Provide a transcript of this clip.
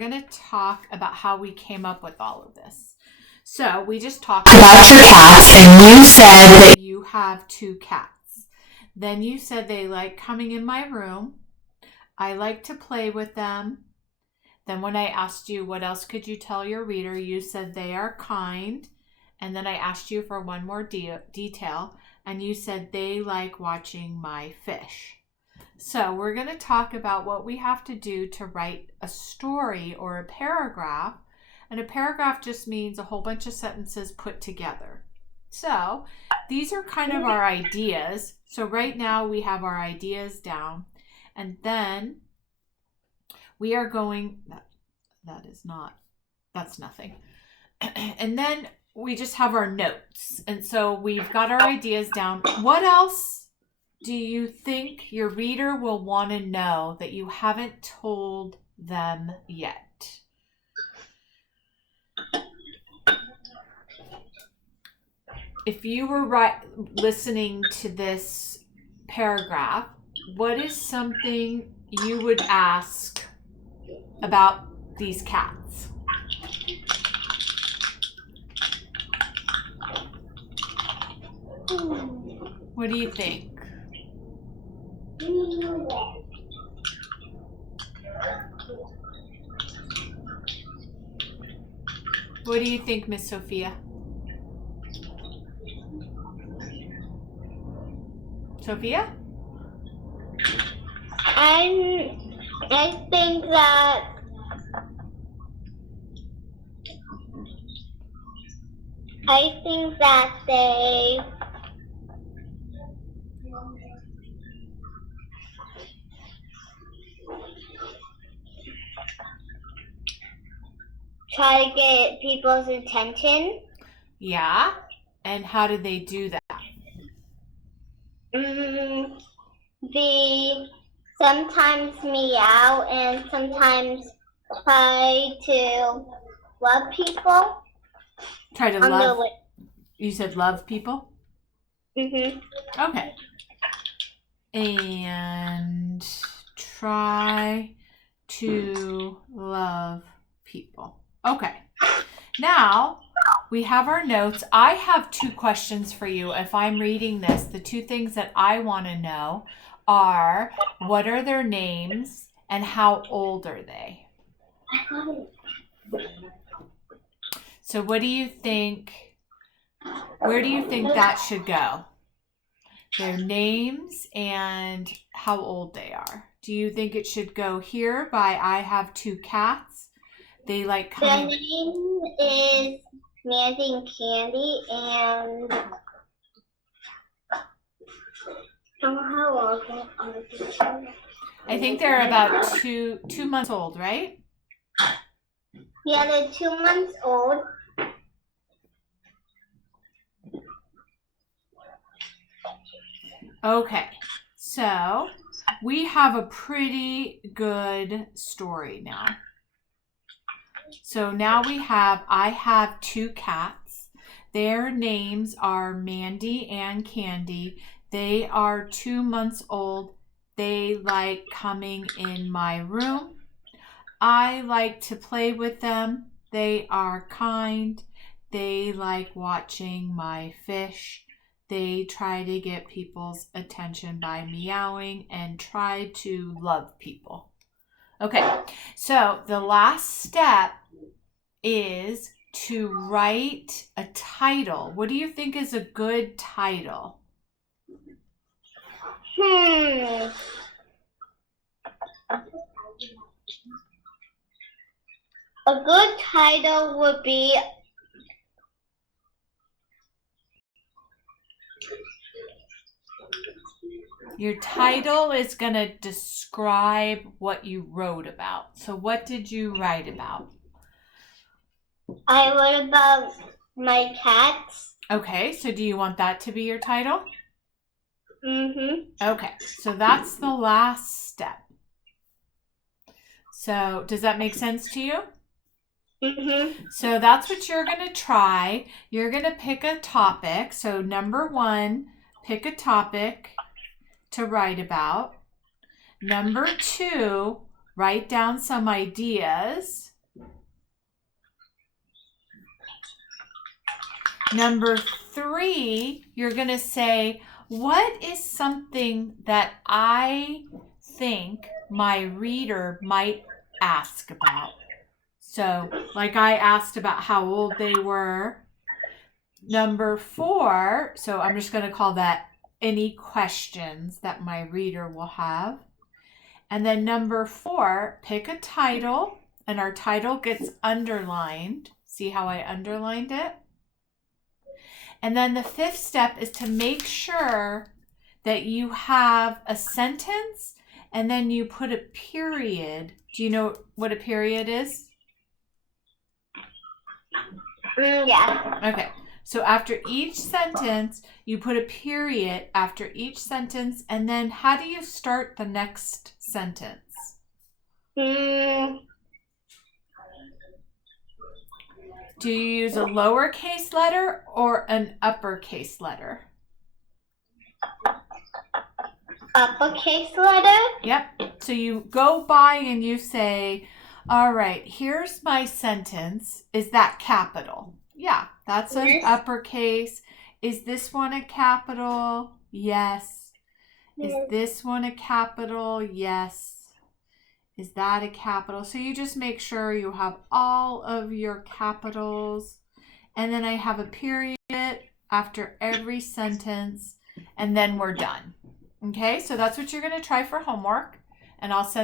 going to talk about how we came up with all of this. So we just talked about your cats, and you said that you have 2 cats. Then you said they like coming in my room. I like to play with them. Then when I asked you what else could you tell your reader, you said they are kind. And then I asked you for one more detail, and you said they like watching my fish. So we're going to talk about what we have to do to write a story or a paragraph. And a paragraph just means a whole bunch of sentences put together. So these are kind of our ideas. So right now we have our ideas down. And then we are going, that's nothing. And then we just have our notes. And so we've got our ideas down. What else do you think your reader will want to know that you haven't told them yet? If you were listening to this paragraph, what is something you would ask about these cats? What do you think? What do you think, Miss Sophia? Sophia? I think that they try to get people's attention. Yeah. And how do they do that? They sometimes meow and sometimes try to love people. Try to love? You said love people? Mhm. Okay. And try to love people. Okay. Now we have our notes. I have 2 questions for you. If I'm reading this, the 2 things that I want to know are, what are their names and how old are they? So what do you think? Where do you think that should go? Their names and how old they are. Do you think it should go here by I have 2 cats? They like coming. The name is Mandy and Candy, and how old are they? I think they're about 2 months old, right? Yeah, they're 2 months old. Okay, so we have a pretty good story now. So now we have, I have 2 cats. Their names are Mandy and Candy. They are 2 months old. They like coming in my room. I like to play with them. They are kind. They like watching my fish. They try to get people's attention by meowing and try to love people. Okay, so the last step is to write a title. What do you think is a good title? A good title would be Your title is going to describe what you wrote about. So what did you write about? I wrote about my cats. Okay, so do you want that to be your title? Mhm. Okay, so that's the last step. So does that make sense to you? Mhm. So that's what you're going to try. You're going to pick a topic. So number 1, pick a topic to write about. Number 2, write down some ideas. Number 3, you're going to say, what is something that I think my reader might ask about? So, like I asked about how old they were. Number 4, so I'm just going to call that any questions that my reader will have. And then number 4, pick a title, and our title gets underlined. See how I underlined it? And then the 5th step is to make sure that you have a sentence and then you put a period. Do you know what a period is? Yeah. Okay. So after each sentence, you put a period after each sentence, and then how do you start the next sentence? Do you use a lowercase letter or an uppercase letter? Uppercase letter? Yep. So you go by and you say, all right, here's my sentence. Is that capital? Yeah, that's an uppercase. Is this one a capital? Yes. Is this one a capital? Yes. Is that a capital? So you just make sure you have all of your capitals. And then I have a period after every sentence, and then we're done. Okay, so that's what you're going to try for homework, and I'll send